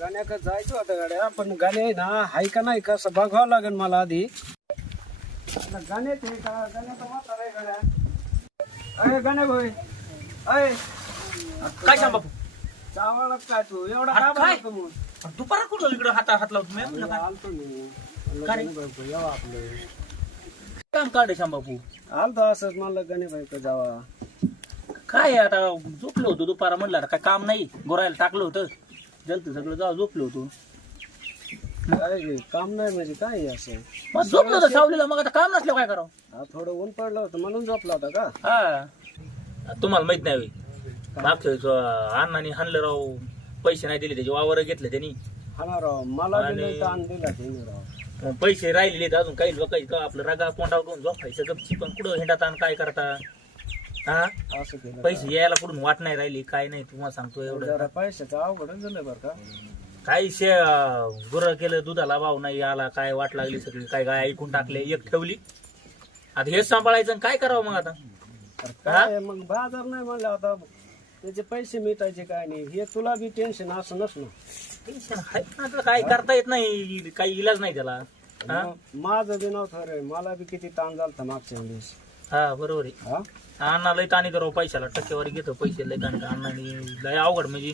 गाण्याकडे जायचं होतं गाड्या, पण गाणे आहे ना हाय का नाही कसं बघावं लागेल मला आधी. आता गाण्यात आहे का गाण्याचा म्हातारा आहे गाड्या. अरे गाण्या भाई अय काय सांग बापू चावला काय तू एवढा अरे का काय? बनवतो मग? दुपारा कुठं इकडं हात लावतो मी म्हणलं काय आलतो मी का रे? यावं आपलं काम काढे श्याम बापू आलतो असंच मला गणे भाई जावा. काय आहे आता झोपलो होतो दुपारा म्हणलं आता काय काम नाही गोरायला टाकलं होतं जलत सगळं जाऊ झोपलो होतो. काय रे, काम नाही म्हणजे काय आहे असं? मग झोपलो होतं सावलीला मग आता काम नसलं काय करावं. हा थोडं ऊन पडलं होतं म्हणून झोपला होता का? हा तुम्हाला माहित नाही होय. मागच्या वेळेस अण्णांनी हाणलं राव पैसे नाही दिले त्याचे वावर घेतले त्यांनी हा ना राव मला आणि- दिलं ताण दिला त्याने राव. मग पैसे राहिलेले अजून काही लोकांचे का आपलं रागा तोंडावर घेऊन झोपायचं गपची पण कुठं हिंडा ताण काय करता हा असं केलं पैसे यायला कुठून वाट नाही राहिली काय नाही तुम्हाला सांगतो का? एवढं जरा पैशाचं अवघडच झालं बरं का. काही गुरं केलं दुधाला भाव नाही आला काय वाट लागली सगळी काय गाय ऐकून टाकले एक ठेवली आता हेच सांभाळायचं आणि काय करावं मग आता अरे काय आहे, मग बाजार नाही म्हणलं आता त्याचे पैसे मिटायचे काय नाही हे तुला बी टेन्शन असं नसणं. टेन्शन आहे पण आता काय करता येत नाही काही इलाज नाही त्याला हा? माझं बी नव्हतं रे मला बी किती ताण झालता मागच्या वेळेस. हा बरोबर आहे हा अण्णा लय ताणी करो पैशाला टक्केवारी घेतो पैसे लय ताणी अण्णाने लय अवघड म्हणजे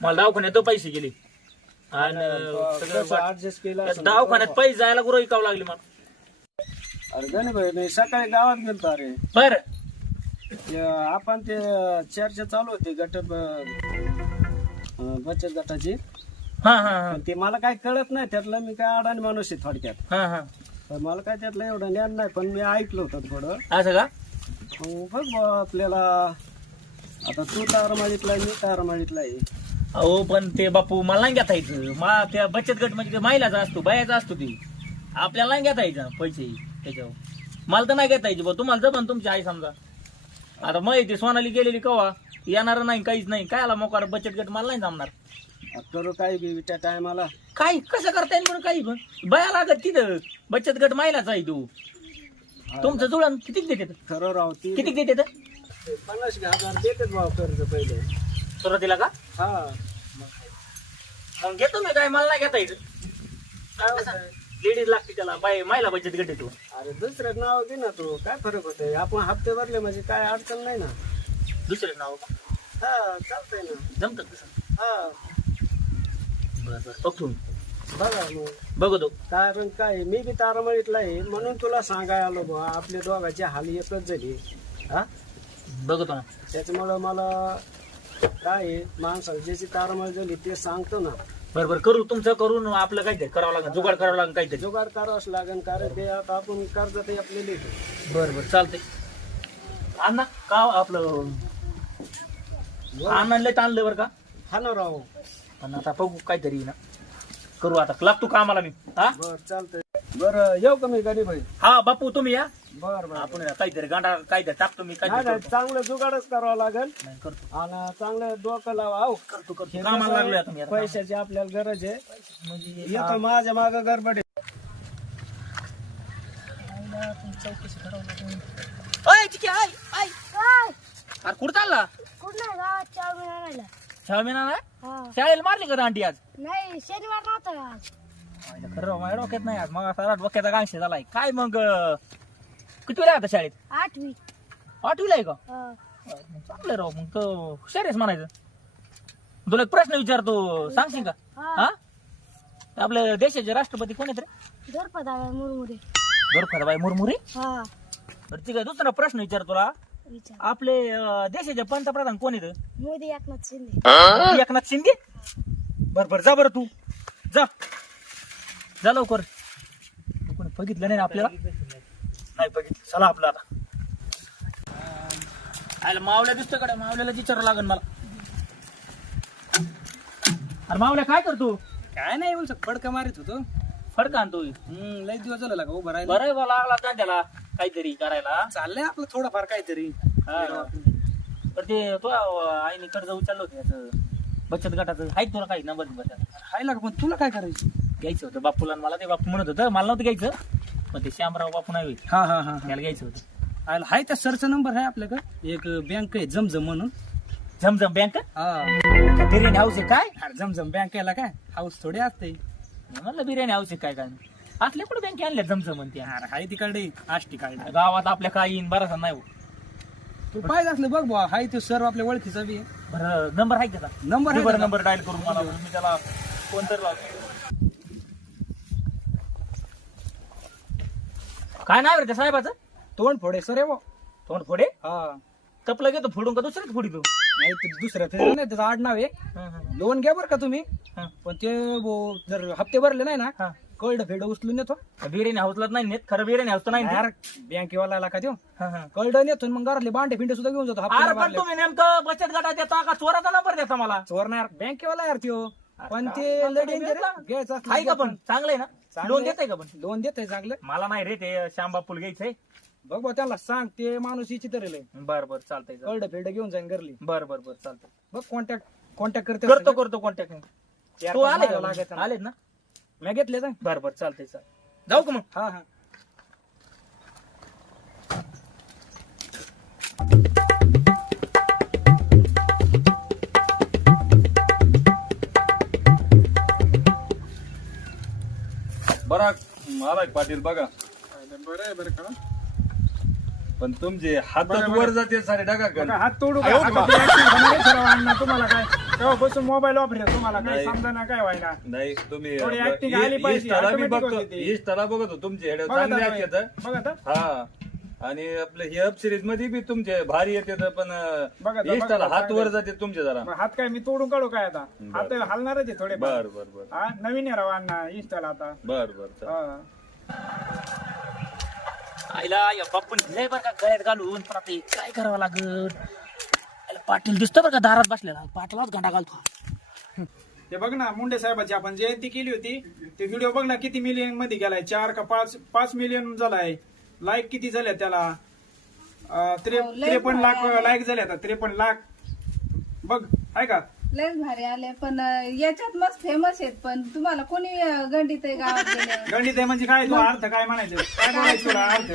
मला दवाखान्यात पैसे गेले आणि सगळं ऍडजस्ट केलं त्या असं. दवाखान्यात पैसे जायला गुरु विकावं लागली मला. अरे गणे भाई मी सकाळी गावात गेलतो अरे बर आपण ते चर्चा चालू होती बचत गटाची. हा हा हा पण ते मला काय कळत नाही त्यातलं मी काय अडाणी माणूस आहे थोडक्यात. हा हा तर मला काय त्यातलं एवढं ज्ञान नाही पण मी ऐकलं होतं थोडं. असं का मग बघ बुवा आपल्याला आता तू तार मागितलाय मी तार मागितलाय. अहो पण ते बापू मला नाही घेता यायचं मला त्या बचत गट म्हणजे महिलाचा असतो बायाचा असतो ती आपल्याला नाही घेता यायचं पैसे त्याच्यावर मला तर नाही घेता यायचे बा तुम्हाला जमन तुमची आई समजा आता माहिती सोनाली गेलेली कवा येणार नाही काहीच नाही काय आला मोकार बचत गट मला नाही जमणार करू काय बी त्या टायमाला काही कसं करता येईल म्हणून काही पण बया लागत तिथं बचत गट महिलाचा आहे तू तुमचं जुळण किती देते खरं राव ती किती देते 50,000 देतात भाव कर्ज पहिले. सुरुवातीला का हा मग घेतो मी काय मला नाही घेता येईल काय होतंय? लेडीज लागते त्याला बाय महिला बचत गट येतो अरे दुसरं नाव घे ना तू काय फरक होतोय आपण हप्ते भरले म्हणजे काय अडचण नाही ना. दुसरे नाव का हा चालतंय ना. जमतं कसं हा बरं बरं बघतो मी. बघा मग बघतो कारण काय मी बी तारामळीतला आहे म्हणून तुला सांगाय आलो बा आपल्या दोघांची हाल एकच झाली. हा बघतो ना त्याच्यामुळं मला काय आहे, माणसाला ज्याची तारामळी झाली ते सांगतो ना. बरं बरं करू तुमचं करून आपलं काहीतरी करावं लागेल जुगाड करावं लागेल काहीतरी जुगाड करावंच लागेल कारण ते आता आपण कर्जात आपल्याला बरं बरं चालतंय अण्णा का आपलं अण्णा लय ताणलं बरं का हा ना राव. पण आता बघू काहीतरी ना करू आता लागतो कामाला मी हा बर चालतंय. बरं येऊ का मी गरीब आहे. हा बापू तुम्ही या बर बर आपण काहीतरी गांडा काहीतरी टाकतो मी नाही काहीतरी नाही करतो. चांगलं जुगाडच करावं लागेल नाही, करतो आणि चांगलं डोकं लावा. हो करतो करतो हे कामाला कसं लागलोय आहे, आता मी आता. पैशाची आपल्याला गरज आहे. म्हणजे येतो माझ्या माग गडबड आहे. चौकशी करावं लागेल. ओय, चिकी, आय, आय. अरे कुठं चालला कुठं गावात चावमीन आणायला. 6 महिना ना हा. शाळेला मारली का दांडी आज नाही शनिवार नव्हता आज. खरं माझ्या डोक्यात नाही आज मग सारा डोक्याचा गांशी झालाय काय मग किती वेळा आता शाळेत 8वी. 8वीला आहे का हा. चांगलं राव मग तो हुशार आहेस म्हणायचं तुला एक प्रश्न विचारतो सांगशील का हा. हा आपल्या देशाचे राष्ट्रपती कोण आहेत रे द्रौपदी मुर्मुरे. द्रौपदीबाई मुर्मुरे हा बरं ठीक आहे दुसरा प्रश्न विचार तुला विचार. आपले देशाचे पंतप्रधान कोण आहेत मोदी एकनाथ शिंदे. एकनाथ शिंदे बर बर जा बरं तू जा जा लवकर तू कोणी बघितलं नाही ना आपल्याला नाही बघितलं चला आपलं आता आयला मावल्या दिसतो कडे मावल्याला विचारावं लागेल मला अरे मावल्या काय करतो काय नाही बोल फडका मारित होतो. फडका आणतोय लई दिवस झाला का उभं राहिलं. बरं लागला जा त्याला काहीतरी करायला चाललंय आपलं थोडंफार काहीतरी. हा. तर ते तो आईने कर्ज उचललं होतं याचं बचत गटाचं आहे तुला काही नंबर हाय लागा पण तुला काय करायचं. घ्यायचं होतं बापूला आणि मला ते बापू म्हणत होतं मला नव्हतं घ्यायचं पण ते श्यामराव बापू नाही होईल हा हा हा त्याला घ्यायचं होतं हाय त्या सरचा नंबर आहे आपल्याकडे एक बँक आहे जमजम म्हणून. झमझम बँक हा बिर्याणी हाऊस आहे काय अरे जमजम बँकेला काय हाऊस थोडी असते. म्हणलं बिर्याणी हाऊस आहे काय काय असले कुठे बँके आणल्या जमजम म्हणते अरे हाय तिकडे आष्टी काढ गावात आपल्या काय येईन बरासा नाही हो. तू पाहिजे असलं बघ बुवा हाय तो सर्व आपल्या ओळखीचा बी आहे. बरं नंबर आहे का नंबर आहे बरं त्याचा. नंबर डायल करून मला मी त्याला फोन तर लावतो. काय नाव रे त्या साहेबाचं तोंड फोडे सर आहे बुवा. तोंड फोडे हा तपलं घेतो फोडून का दुसऱ्याच फोडी तू नाही ते दुसरं ते नाही त्याचं आडनाव आहे. लोन घ्या बरं का तुम्ही पण ते जर हप्ते भरले नाही ना कळड फेड उचलून येतो. बिर्याणी हाऊसला नाही नेत खरं बिर्याणी हाऊस तर नाही नेत. यार बँकेवाला का देऊ हा, हा. कळड नेतो मग घरातले भांडे फिंडे सुद्धा घेऊन जातो अरे हप्ते पण भरले. तुम्ही नेमकं बचत गटात देता का चोराचा नंबर देता मला चोर नाही बँकेवाला यार त्यो पण काय? ते लय काय डेंजर भेटला? घ्यायचं असलं आहे का तर पण चांगलं आहे ना चांगलं लोन आहे. देताय का पण लोन देतय चांगलं. मला नाही रे ते श्यामबापूल घ्यायचंय बघ बुवा त्याला सांग ते माणूस चितरेल बर बर चालतंय कळड फेड घेऊन जाईन घरली. बर बर बर चालतंय बघ कॉन्टॅक्ट करते करतो करतो कॉन्टॅक्ट चार तू पाच आले मागावं लागत का ना. आलेत ना मी घेतले जाय. बर बर चालतंय चाल जाऊ का मग हा हा बरा आलाय पाटील बघा बरं आहे बरं का पण तुमचे हात बघा, वर जाते सारे टाका बघा, हात तोडू का? हाताची action होणार आहे ठरवा अण्णा, तुम्हाला काय तेव्हापासून मोबाईल वापरेल तुम्हाला काय नाही. समजा ना काय व्हायला. नाही तुम्ही थोडी acting आली पाहिजे, इष्टाला बी automatic बघतो होते ती. इष्टाला बघतो तुमचे हेड बघा चांगले आता, आहेत बघा आता. हा आणि आपलं हे वेब सिरीज मध्ये बी तुमचे भारी येते पण बघा आता, इष्टाला बघा, हात वर चांगले. जाते तुमचे जरा मग हात काय मी तोडून काढू काय आता बरं. हात हलणारच आहे थोडे बर बर बर हा नवीन आहे राव अण्णा इंस्टाला आता. बर बर चल. हा. आईला या बाप्पन दिलंय बरं का गळ्यात घालून पण आता हे काय करावं लागत आईला पाटील दिसतो बरं का दारात बसलेला पाटलाच घंटा घालतो ते बघ ना मुंडे साहेबाची आपण जयंती केली होती ते व्हिडिओ बघ ना किती मिलियन मध्ये गेलाय 4 का 5 मिलियन झालाय. लाईक किती झाल्या त्याला 53 लाख लाईक झाले आता 53 लाख बघ आहे का. लयच भारी आले पण याच्यात मस्त फेमस आहेत पण तुम्हाला कोणी गंडीत आहे गावात गेले गणित आहे म्हणजे काय तू अर्थ काय म्हणायचं काय म्हणायचं तुला अर्थ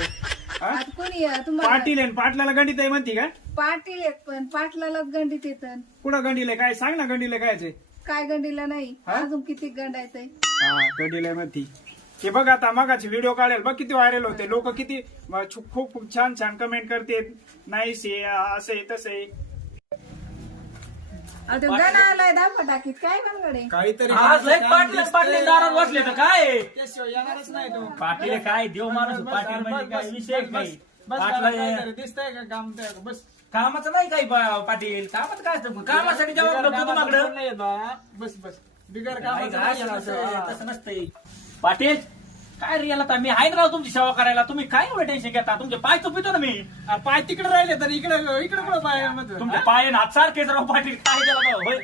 हा? आता कोणी तुम्हाला पाटील आहे पाटलाला गणित आहे म्हणती काय पाटील आहेत पण पाटलालाच गंडीत येत कुठं गंडीला काय सांग ना गंडीला कायचे. काय गंडीला नाही हा? अजून किती गंडायचंय हा गंडीला म्हणती ते बघ आता मगाची व्हिडिओ काढेल बघ किती व्हायरल होते लोक किती खूप खूप छान छान कमेंट करते नाहीस आहे असं आहे तसं आहे आता गाणं आलाय दाखवा टाकीत काय बनगडे काहीतरी आज लय पाटील पाटील दारात बसले तर काय त्याशिवाय येणारच नाही तो. पाटील काय देव माणूस पाटील म्हणजे काय विषय काय पाटला दिसतंय का काम बस कामाचं नाही काही पाटील कामाचं काय असतं कामासाठी जबाब करतो तुम्हाला बस बस बिगर काय कामाचं असं नाही असं येत. तसं नसतंय पाटील काय रे याला तर मी आहे ना राव तुमची सेवा करायला तुम्ही काय एवढं टेन्शन घेता तुमचे पाय चुपितो ना मी पाय तिकडे राहिले तर इकडे कुठं पाय तुमचे पाय हात सारखेच राव पाटील काय त्याला राव, होय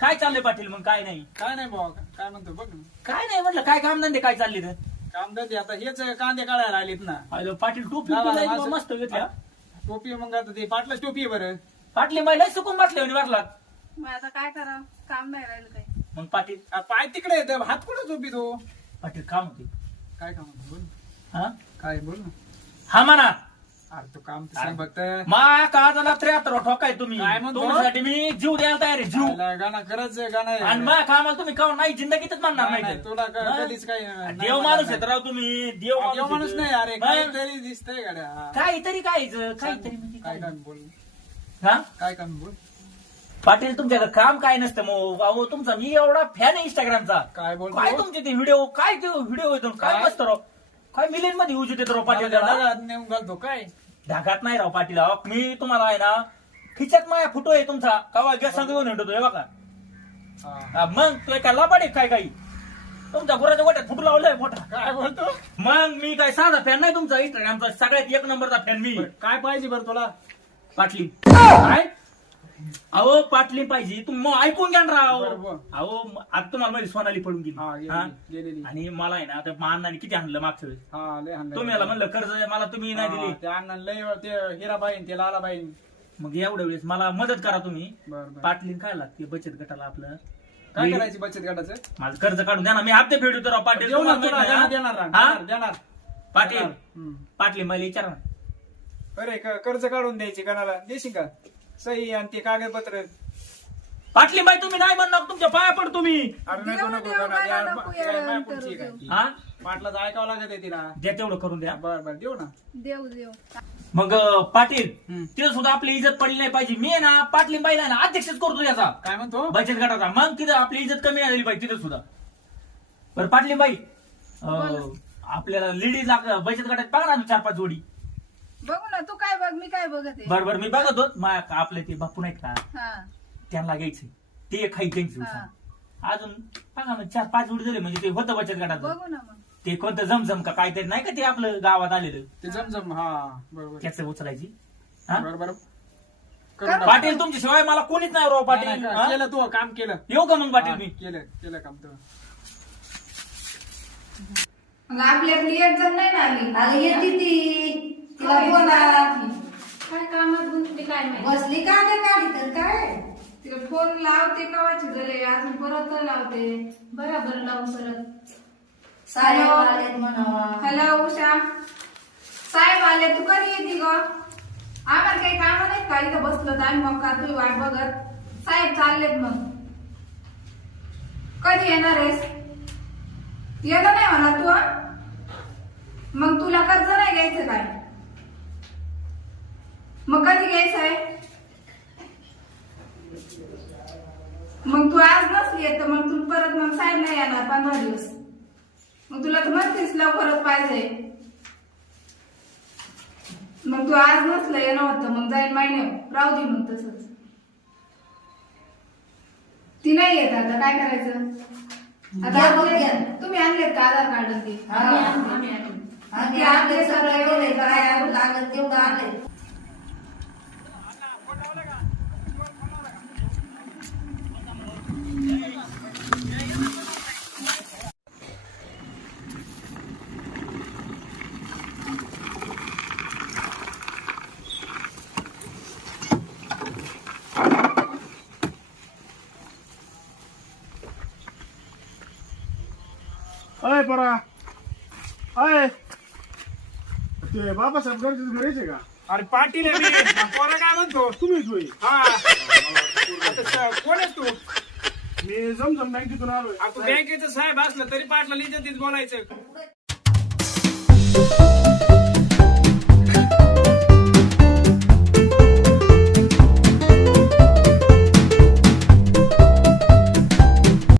काय चाललंय पाटील मग काय नाही काय नाही भाऊ काय म्हणतो बघ ना. काय नाही म्हटलं काय काम धंदे काय चालले तर काम करते आता हेच कांदे काढायला आलेत ना. हॅलो पाटील टोपी लावा, बिपी माझं- मस्त घेतल्या टोपी मग आता ते पाटलाच टोपी आहे बरं. पाटली महिला सुकून बसले वरला मग आता काय करावं काम नाही राहिलं काही मग पाटील पाय तिकडे येत हात कुठं टोपी तो पाटील काम होते काय काम होतं? बोल ना. हा काय बोल ना हा म्हणा अरे तो काम तर सांग फक्त मा का झाला 73 ठोकाय तुम्ही काय म्हणतो? तुमच्यासाठी मी जीव द्यायला तयार आहे जीव आला गाणं खरंच गाणं आहे. आणि मग कामाला तुम्ही काऊन नाही जिंदगीतच म्हणणार नाही, नाही नाही, तुला हा? कधीच काही नाही देव म्हणणार माणूस नाही. आहेत राव तुम्ही देव देव माणूस आहेत. नाही अरे मग काहीतरी दिसतंय गाड्या हा. काहीतरी काहीतरी म्हणजे काय काय? काम बोल हा काय काम बोल पाटील तुमच्याकडे काम काय नसतं मग अहो तुमचा मी एवढा फॅन आहे इंस्टाग्रामचा काय बोलतो? काय तुमचे ते व्हिडिओ काय ते व्हिडिओ येतो काय काय? मस्त राव काय मिलियन मध्ये यूज येते राव पाटील त्याला. डागात नेऊन घालतो काय ढाकात नाही राव पाटील अहो मी तुम्हाला आहे ना खिच्यात माझ्या फोटो आहे तुमचा कवा गॅस संग घेऊन हिंडतो हे बघा हा. हा, मग तो काय लापाडे काय काही तुमच्या गुराच्या गोट्यात फुटू लावलाय मोठा काय बोलतो मग मी काय साधा फॅन नाही तुमचा इंस्टाग्रामचा सगळ्यात एक नंबरचा फॅन मी काय पाहिजे बरं तुला पाटली काय अहो पाटली पाहिजे तुम्ही मग ऐकून घ्या ना राव बरोबर. अहो आता तुम्हाला माझी सोनाली पडून हा, गेली गेलेली, हा? गेलेली. आणि मला आहे ना आता अण्णाने किती आणलं मागच्या वेळेस हा लय हाणलंय. तुम्ही याला म्हणलं कर्ज मला तुम्ही नाही दिली ते अण्णा लय ते हिराबाईन ते लालाबाईन मग एवढ्या वेळेस मला मदत करा तुम्ही बरं बरं पाटलीन काय लागते बचत गटाला आपलं काय करायची बचत गटाचं माझं कर्ज काढून द्या ना मी हप्ते फेडतो राव पाटील देऊ ना तुम्हाला तुला माहित नाही, देणार हा? देणार हा? देणार पाटील हम्म. पाटली मला विचारा ना अरे कर्ज काढून द्यायची कोणाला देशील का सही आणि ते कागदपत्र पाटली बाई तुम्ही नाही म्हणणार, तुमच्या पाया पड तुम्ही. अरे देऊ, नको नको देऊ, गण्या, गण्या, द्या, नको काय येडं माया करू पुढची काय देऊ. हा पाटलाचं ऐकावं लागत आहे तिला. द्या तेवढं करून द्या. बर देऊ ना. देव देव मग पाटील तिथं सुद्धा आपली इज्जत पडली नाही पाहिजे. मी आहे ना पाटली बाईला आहे ना अध्यक्षच करतो याचा काय म्हणतो? बचत गटाचा. मग तिथं आपली इज्जत कमी नाही झाली पाहिजे तिथं सुद्धा. बरं पाटली बाई आपल्याला लेडीज बचत गटात बघा ना 4-5 जोडी. बघू ना, तू काय बघ, मी काय बघत आहे. बरं मी बघतो. आपले ते बापू नाहीत का, हा त्यांना घ्यायचं ते खाई त्यांची हा. अजून बघा ना 4-5 जोडी झाले म्हणजे ते होतं बचत गटात. बघू ना मग. ते कोणतं जमजम का काहीतरी नाही का ते आपलं गावात आलेलं ते जमजम. हा बरोबर त्याचं उचलायची. हा? बरोबर. पाटील तुमच्याशिवाय मला कोणीच नाही राव पाटील. हा? केलं तू काम केलं. येऊ का मग पाटील हा, मी? केलं काम तर. मग आपल्यातली एक जण नाही ना आली. अगं येते ती, तिला फोन आला ती काय कामात गुंतली काय माहिती. बसली का त्या गाडी तर काय तिला फोन लावते कवाची झाले, अजून परत लावते. बरोबर लावून परत. साहेब आलेत म्हणावा. हॅलो उषा, साहेब आले, तू कधी येते ग? आम्हाला काही काम नाही का इथं बसलो तर आम्ही मग का तुझी वाट बघत. साहेब चाललेत. मग कधी येणार आहेस? येतं नाही म्हणा तू. हं? मग तुला कर्ज नाही घ्यायचं काय? मग कधी घ्यायचं आहे? मग तू आज नसली येत तर मग तू परत मग साहेब नाही येणार 15 दिवस. मग तुला तर म्हणतेस लवकरच पाहिजे. मग तू आज नसलं येणं होतं मग जाईल महिन्यावर. राहू दे मग तसंच. ती नाही येत आता काय करायचं? आता घ्या बघ, आपले- घ्या. तुम्ही आणलेत का आधार कार्ड ते? हा. आम्ही आणू. आणि आपले सगळं एवढे काय लागत तेवढं आलंय. अय परा अय ते बाबासाहेब गरजेचं घरीच आहे का? अरे पाटील आहे मी. पोरं काय म्हणतो? तुम्ही होय. हा आता कोण आहेस तू? मी जमजम बँकेतून आलोय. तू बँकेचं साहेब असलं तरी पाटला लिहितं बोलायचं.